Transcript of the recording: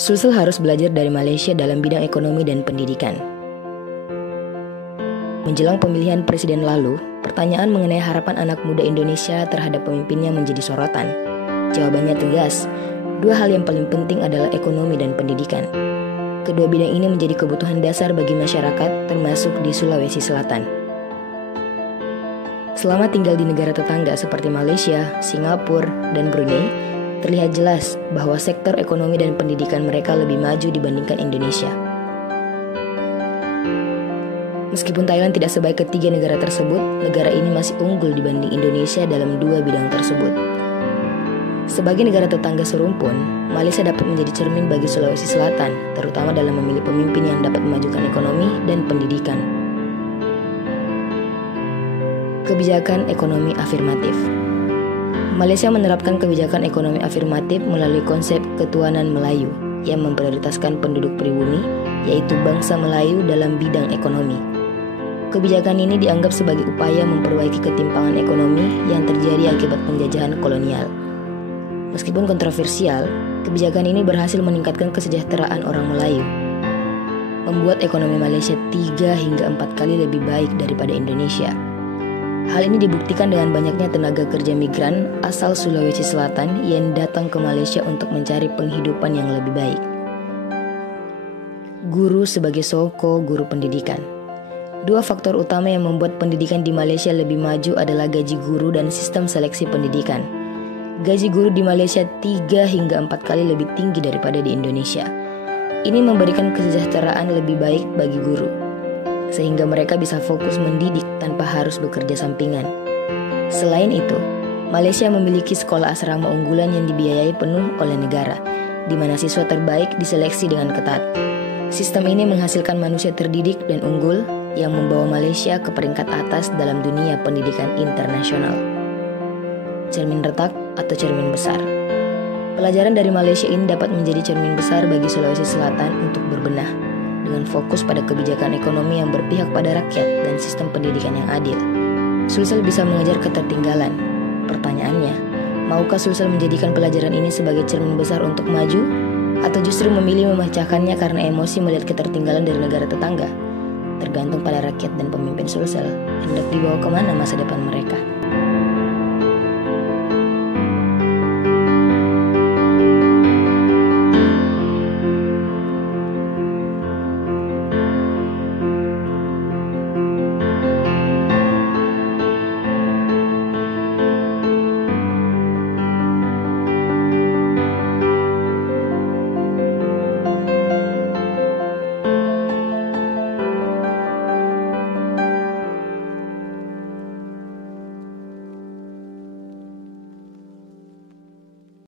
Sulsel harus belajar dari Malaysia dalam bidang ekonomi dan pendidikan. Menjelang pemilihan presiden lalu, pertanyaan mengenai harapan anak muda Indonesia terhadap pemimpinnya menjadi sorotan. Jawabannya tegas, dua hal yang paling penting adalah ekonomi dan pendidikan. Kedua bidang ini menjadi kebutuhan dasar bagi masyarakat, termasuk di Sulawesi Selatan. Selama tinggal di negara tetangga seperti Malaysia, Singapura, dan Brunei, terlihat jelas bahwa sektor ekonomi dan pendidikan mereka lebih maju dibandingkan Indonesia. Meskipun Thailand tidak sebaik ketiga negara tersebut, negara ini masih unggul dibanding Indonesia dalam dua bidang tersebut. Sebagai negara tetangga serumpun, Malaysia dapat menjadi cermin bagi Sulawesi Selatan, terutama dalam memilih pemimpin yang dapat memajukan ekonomi dan pendidikan. Kebijakan ekonomi afirmatif. Malaysia menerapkan kebijakan ekonomi afirmatif melalui konsep ketuanan Melayu yang memprioritaskan penduduk pribumi, yaitu bangsa Melayu dalam bidang ekonomi. Kebijakan ini dianggap sebagai upaya memperbaiki ketimpangan ekonomi yang terjadi akibat penjajahan kolonial. Meskipun kontroversial, kebijakan ini berhasil meningkatkan kesejahteraan orang Melayu, membuat ekonomi Malaysia 3 hingga 4 kali lebih baik daripada Indonesia. Hal ini dibuktikan dengan banyaknya tenaga kerja migran asal Sulawesi Selatan yang datang ke Malaysia untuk mencari penghidupan yang lebih baik. Guru sebagai soko guru pendidikan. Dua faktor utama yang membuat pendidikan di Malaysia lebih maju adalah gaji guru dan sistem seleksi pendidikan. Gaji guru di Malaysia 3 hingga 4 kali lebih tinggi daripada di Indonesia. Ini memberikan kesejahteraan lebih baik bagi guru, sehingga mereka bisa fokus mendidik tanpa harus bekerja sampingan. Selain itu, Malaysia memiliki sekolah asrama unggulan yang dibiayai penuh oleh negara, di mana siswa terbaik diseleksi dengan ketat. Sistem ini menghasilkan manusia terdidik dan unggul yang membawa Malaysia ke peringkat atas dalam dunia pendidikan internasional. Cermin retak atau cermin besar. Pelajaran dari Malaysia ini dapat menjadi cermin besar bagi Sulawesi Selatan untuk berbenah, dengan fokus pada kebijakan ekonomi yang berpihak pada rakyat dan sistem pendidikan yang adil. Sulsel bisa mengejar ketertinggalan. Pertanyaannya, maukah Sulsel menjadikan pelajaran ini sebagai cermin besar untuk maju? Atau justru memilih memecahkannya karena emosi melihat ketertinggalan dari negara tetangga? Tergantung pada rakyat dan pemimpin Sulsel, hendak dibawa kemana masa depan mereka.